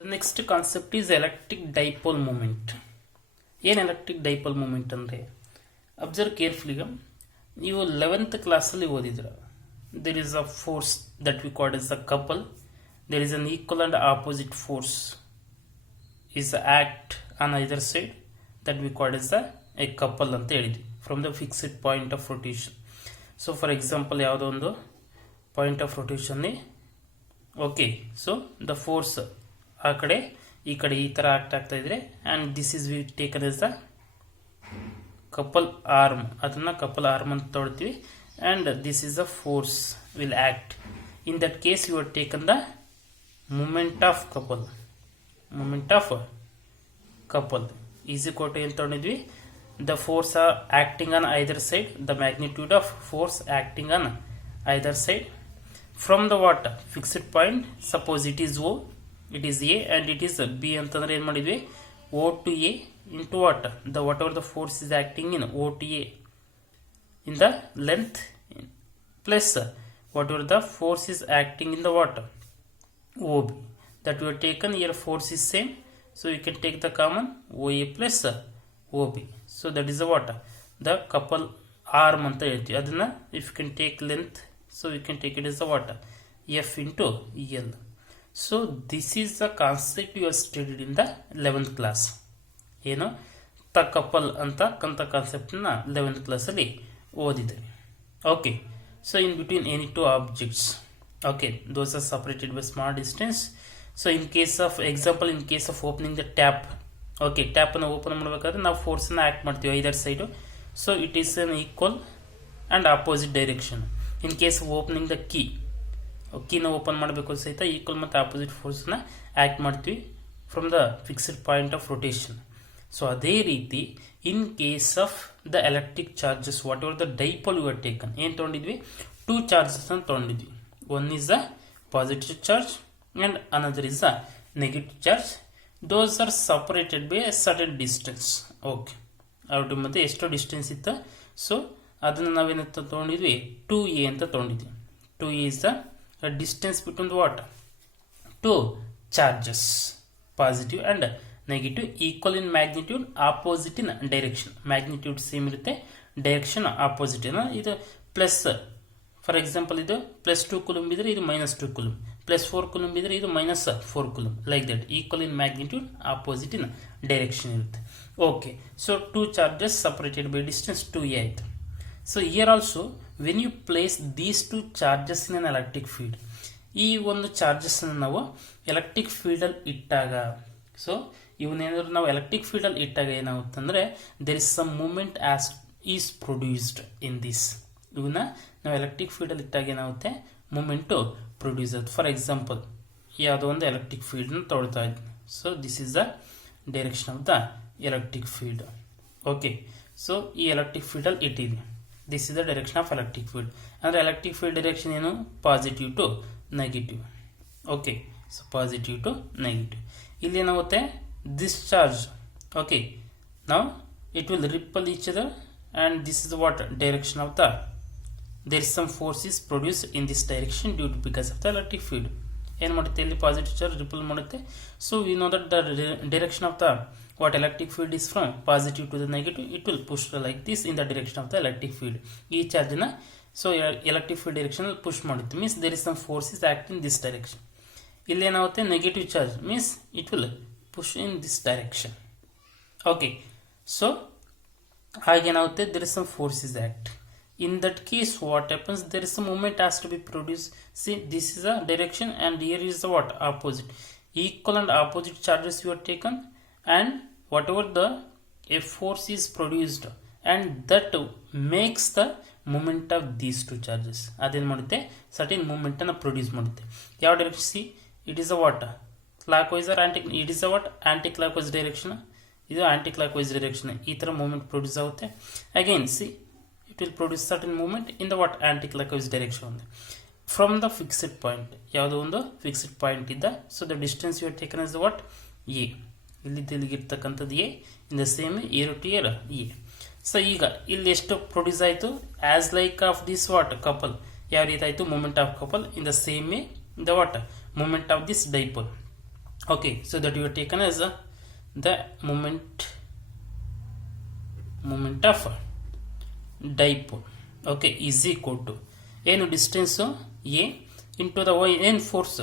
The next concept is electric dipole moment. ಏನು electric dipole moment ಅಂದರೆ observe carefully. ನೀವು 11th ಕ್ಲಾಸಲ್ಲಿ ಓದಿದ್ರ there is a force that we called as a couple. There is an equal and opposite force is act on either side that we call as a couple ಅಂತ ಹೇಳಿದ್ವಿ from the fixed point of rotation. So for example ಯಾವುದೋ ಒಂದು point of ರೊಟೇಷನ್ನಿ okay, so the force ಆ ಕಡೆ ಈ ಕಡೆ ಈ ಥರ ಆಕ್ಟ್ ಆಗ್ತಾ ಇದ್ರೆ and this is we taken as the couple arm, ಅದನ್ನು ಕಪಲ್ ಆರ್ಮ್ ಅಂತ ತೊಗೊಳ್ತೀವಿ and this is the force will act. In that case you are taken the moment of couple. Moment of couple is equal to ಏನು ತೊಗೊಂಡಿದ್ವಿ, the force are acting on either side, the magnitude of force acting on either side from the what fixed point. Suppose it is O, it is A and it is B ಅಂತಂದ್ರೆ ಏನು ಮಾಡಿದ್ವಿ, O to A into what, the whatever the force is acting in O to A in the length plus whatever the force is acting in the water OB that we have taken here. Force is same, so we can take the common OA plus OB. So that is the what, the couple arm ಅಂತ ಹೇಳ್ತೀವಿ. ಅದನ್ನ if you can take length, so we can take it as the what, F into L. So this is the concept you have studied in the 11th class. ಏನು ತ couple ಅಂತ ಕಾನ್ಸೆಪ್ಟನ್ನ 11th ಕ್ಲಾಸಲ್ಲಿ ಓದಿದೆ. Okay, so in between any two objects, okay, those are separated by small distance. So in case of example, in case of opening the tap, okay, ಟ್ಯಾಪನ್ನು open ಮಾಡಬೇಕಾದ್ರೆ ನಾವು ಫೋರ್ಸನ್ನು act ಮಾಡ್ತೀವಿ either side. So it is an equal and opposite direction. In case of opening the ಕೀನ open ಮಾಡಬೇಕು ಸಹಿತ equal ಮತ್ತು opposite ಫೋರ್ಸ್ನ ಆ್ಯಕ್ಟ್ ಮಾಡ್ತೀವಿ from the fixed point of rotation. So ಅದೇ ರೀತಿ in case of the electric charges, whatever the dipole you are taken, ಏನು ತೊಗೊಂಡಿದ್ವಿ, 2 ಚಾರ್ಜಸ್ ಅಂತ ತೊಗೊಂಡಿದ್ವಿ. One is the positive charge and another is the negative charge. Those are separated by a certain distance. Okay, ಅವ್ರ ಮತ್ತೆ ಎಷ್ಟೋ distance ಇತ್ತು. So ಅದನ್ನು ನಾವೇನಂತ ತೊಗೊಂಡಿದ್ವಿ, 2A ಅಂತ ತೊಗೊಂಡಿದ್ವಿ. 2A is the distance between the what, 2 charges, positive and negative, equal in magnitude, opposite in direction. Magnitude same ಇರುತ್ತೆ, direction opposite. ಇದು plus, for example ಇದು ಪ್ಲಸ್ 2 ಕೂಲಂಬ್ ಇದ್ರೆ ಇದು ಮೈನಸ್ 2 ಕೂಲಂಬ್, ಪ್ಲಸ್ 4 ಕೂಲಂಬ್ ಇದ್ರೆ ಇದು minus 4 coulomb, like that. Equal in magnitude, opposite in direction ಇರುತ್ತೆ. Okay, so 2 charges separated by distance 2A ಆಯಿತು. So here also when you place these 2 charges in an electric field, ಈ ಒಂದು ಚಾರ್ಜಸ್ನ ನಾವು electric ಫೀಲ್ಡಲ್ಲಿ ಇಟ್ಟಾಗ, so ಇವನ್ನೇನಾದ್ರು ನಾವು electric ಫೀಲ್ಡಲ್ಲಿ ಇಟ್ಟಾಗ ಏನಾಗುತ್ತಂದರೆ there is some moment as is produced in this. ಇವನ್ನ ನಾವು ಎಲೆಕ್ಟ್ರಿಕ್ ಫೀಲ್ಡಲ್ಲಿ ಇಟ್ಟಾಗ ಏನಾಗುತ್ತೆ, ಮೂಮೆಂಟು ಪ್ರೊಡ್ಯೂಸ್ ಆಗುತ್ತೆ. ಫಾರ್ ಎಕ್ಸಾಂಪಲ್, ಯಾವುದೋ ಒಂದು ಎಲೆಕ್ಟ್ರಿಕ್ ಫೀಲ್ಡ್ನ ತೊಗೊಳ್ತಾ ಇದ್ದೀನಿ. So this is the direction of the electric field. Okay, so ಈ ಎಲೆಕ್ಟ್ರಿಕ್ ಫೀಲ್ಡಲ್ಲಿ ಇಟ್ಟಿದ್ದೀನಿ. This is the direction of electric field. ಅಂದರೆ ಎಲೆಕ್ಟ್ರಿಕ್ ಫೀಲ್ಡ್ ಡೈರೆಕ್ಷನ್ ಏನು, positive to negative. Okay, so positive to negative. ಇಲ್ಲಿ ಏನಾಗುತ್ತೆ, ದಿಸ್ ಚಾರ್ಜ್, ಓಕೆ, ನಾವು it will repel each other and this is what direction of the, there is some force is produce in this direction due to because of the electric field. ಏನು ಮಾಡುತ್ತೆ, ಇಲ್ಲಿ positive charge repel ಮಾಡುತ್ತೆ. So we know that the direction of the what electric field is from positive to the negative, it will push like this in the direction of the electric field. ಈ charge ನ so electric field direction ಅಲ್ಲಿ push ಮಾಡುತ್ತೆ, means there is some force is act in this direction. ಇಲ್ಲಿ ಏನಾಗುತ್ತೆ, negative charge means it will push in this direction. Okay, so ಹಾಗೇನಾಗುತ್ತೆ, there is some force is act. In that case, what happens, there is some movement has to be produced. See, this is a direction and here is the what, opposite. Equal and opposite charges you are taken, and whatever the a force is produced and that makes the movement of these 2 charges. ಅದೇನು ಮಾಡುತ್ತೆ, certain moment ಅನ್ನು produce ಮಾಡುತ್ತೆ. ಯಾವ direction, see it is a what, clockwise or anti, it is a what anticlockwise direction, ಇದು anticlockwise direction. ಈ ಥರ moment produce ಆಗುತ್ತೆ. Again see it will produce certain moment in the what anticlockwise direction from the fixed point. ಯಾವುದೋ ಒಂದು fixed point ಇದ್ದ, so the distance you are taken is the what, a. ಇಲ್ಲಿರ್ತಕ್ಕಂಥದ್ದು a, in the same air to air A. So ಈಗ ಇಲ್ಲಿ ಎಷ್ಟು produce ಆಯಿತು, as like of this what couple, ಯಾವ ರೀತಿ ಆಯಿತು moment of couple, in the same way the what moment of this dipole. Okay, so that you are taken as the moment of dipole, okay, is equal to ಏನು distance a into the y ಏನು force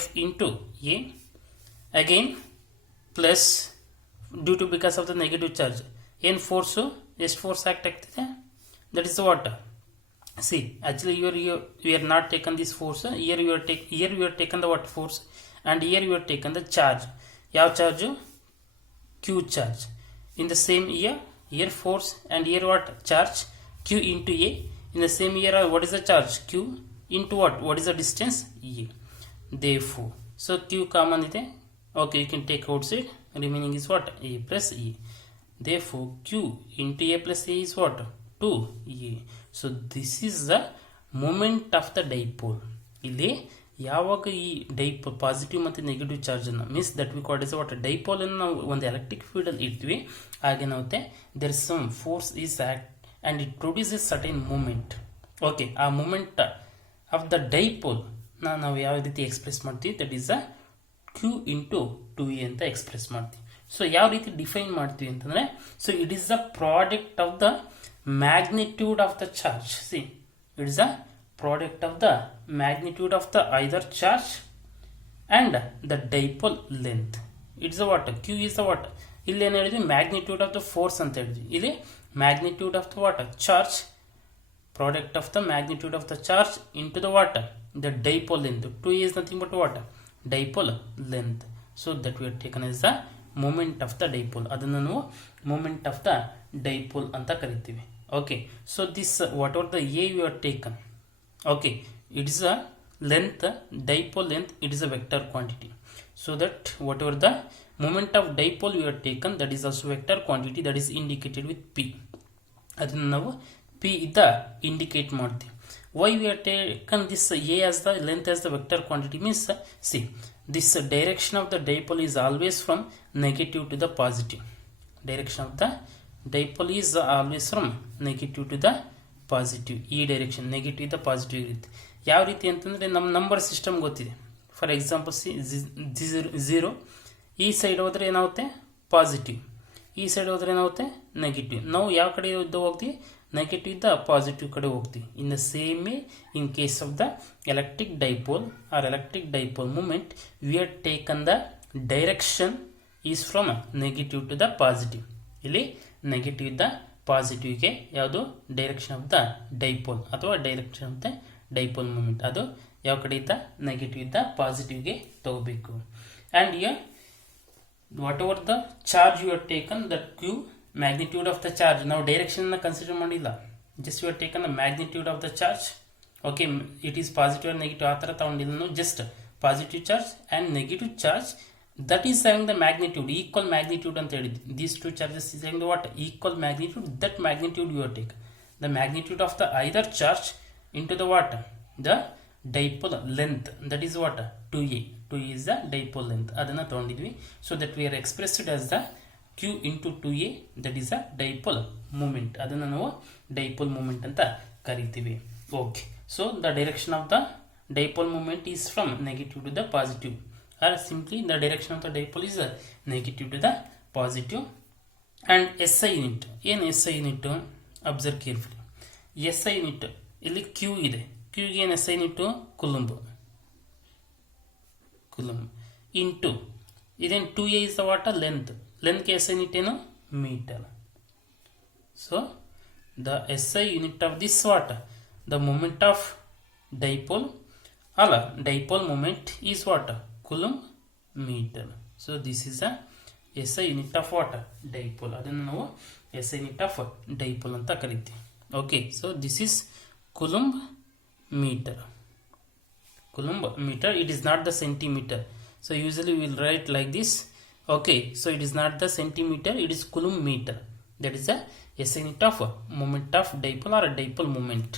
f into a again plus due to because of the negative charge ಏನು force ಎಷ್ಟು force act ಆಗ್ತಿದೆ, that is what. See, actually you are not taken this force, here you are taken the what force, and here you are taken the charge. ಯಾವ charge? Q charge. In the same here force and here what charge, Q into a. In the same here what is the charge, Q into what is the distance, a. Therefore, so Q common ide, okay, you can take outside, remaining is what, a plus e. Therefore Q into a plus a is what, 2a. So this is the moment of the dipole. ಇಲ್ಲಿ ಯಾವಾಗ ಈ dipole positive ಮತ್ತು negative ಚಾರ್ಜನ್ನು means that we called is what ಡೈಪೋಲನ್ನು ನಾವು ಒಂದು electric ಫೀಲ್ಡಲ್ಲಿ ಇಡ್ತೀವಿ, ಹಾಗೇನಾಗುತ್ತೆ there is some force is act and it produces certain moment. Okay, ಆ ಮೂಮೆಂಟ್ ಆಫ್ ದ ಡೈಪೋಲ್ ನಾವು ಯಾವ ರೀತಿ ಎಕ್ಸ್ಪ್ರೆಸ್ ಮಾಡ್ತೀವಿ, that is a q into 2a ಅಂತ ಎಕ್ಸ್ಪ್ರೆಸ್ ಮಾಡ್ತೀವಿ. ಸೊ ಯಾವ ರೀತಿ ಡಿಫೈನ್ ಮಾಡ್ತೀವಿ ಅಂತಂದರೆ, so it is the product of the magnitude of the charge. See, it is a product of the magnitude of the either charge and the dipole length. It is a what, Q is the what, ಇಲ್ಲಿ ಏನು ಹೇಳಿದ್ವಿ, magnitude of the force ಅಂತ ಹೇಳಿದ್ವಿ. ಇಲ್ಲಿ magnitude of the what charge, product of the magnitude of the charge into the what the dipole length. 2 is nothing but what, dipole length. So that we are taken as the moment of the dipole. ಅದನ್ನು ನಾವು moment of the dipole ಅಂತ ಕರಿತೀವಿ. Okay, so this whatever the a you are taken, okay, it is a length, dipole length, it is a vector quantity. So that whatever the moment of dipole you are taken, that is also vector quantity, that is indicated with p. ಅದನ್ನು ನಾವು p ಇದ್ದ indicate ಮಾಡ್ತೀವಿ. Why we are taken this a as the length as the vector quantity means, see, this direction of the dipole is always from negative to the positive. Direction of the dipole is always from negative to the positive. ಈ direction negative ಇಂದ positive ಇರುತ್ತೆ. ಯಾವ ರೀತಿ ಅಂತಂದರೆ ನಮ್ಮ number system ಗೊತ್ತಿದೆ. For example C 0, ಈ side ಹೋದರೆ ಏನಾಗುತ್ತೆ ಪಾಸಿಟಿವ್, ಈ ಸೈಡ್ ಹೋದರೆ ಏನಾಗುತ್ತೆ ನೆಗೆಟಿವ್. ನಾವು ಯಾವ ಕಡೆ ಹೋಗ್ತೀವಿ, ನೆಗೆಟಿವ್ ಇಂದ ಪಾಸಿಟಿವ್ ಕಡೆ ಹೋಗ್ತೀವಿ. In the same way in case of the electric dipole or electric dipole moment, we are taken the direction is from negative to the positive. ಇಲ್ಲಿ ನೆಗೆಟಿವ್ ಇಂದ ಪಾಸಿಟಿವ್ಗೆ ಯಾವುದು ಡೈರೆಕ್ಷನ್ ಆಫ್ ದ ಡೈಪೋಲ್ ಅಥವಾ direction of the dipole moment, ಅದು ಯಾವ ಕಡೆ ಇದ್ದ negative ಇಂದ ಪಾಸಿಟಿವ್ಗೆ ತಗೋಬೇಕು. And here whatever the charge you are taken, that Q magnitude of the charge, ನಾವು ಡೈರೆಕ್ಷನ್ನ ಕನ್ಸಿಡರ್ ಮಾಡಿಲ್ಲ, just you are taken the magnitude of the charge. Okay, it is positive or negative ಆ ಥರ ತಗೊಂಡಿಲ್ಲ ನಾವು, just positive charge and negative charge that is having the magnitude, equal magnitude ಅಂತ ಹೇಳಿದ್ವಿ. These two charges is having the what, equal magnitude. That magnitude you are take the magnitude of the either charge into the what, the dipole length, that is what 2a. 2a is the dipole length, ಅದನ್ನ ತಗೊಂಡಿದ್ವಿ. So that we are expressed as the q into 2a, that is the dipole moment. ಅದನ್ನ ನಾವು dipole moment ಅಂತ ಕರಿತೀವಿ. Okay, so the direction of the dipole moment is from negative to the positive, or simply the direction of the dipole is negative to the positive. And SI unit, ಏನು SI unit, observe carefully. SI unit ಇಲ್ಲಿ Q ಇದೆ, Q ಗೆ ಏನು SI unit, ಕುಲುಂಬ್ into ಇದೇನು 2a is the what, length, ಲೆಂತ್ಗೆ SI unit ಏನು metre. So the SI unit of this what, the moment of dipole, ಅಲ್ಲ dipole moment is what, Coulomb meter. So this is a SI unit of what, dipole. ಅದನ್ನು ನಾವು SI unit of dipole ಅಂತ ಕರಿತೀವಿ. Okay, so this is Coulomb meter. Coulomb meter, it is not the centimeter. So usually we will write like this. Okay, so it is not the centimeter, it is Coulomb meter. That is a SI unit of moment of dipole or a dipole moment.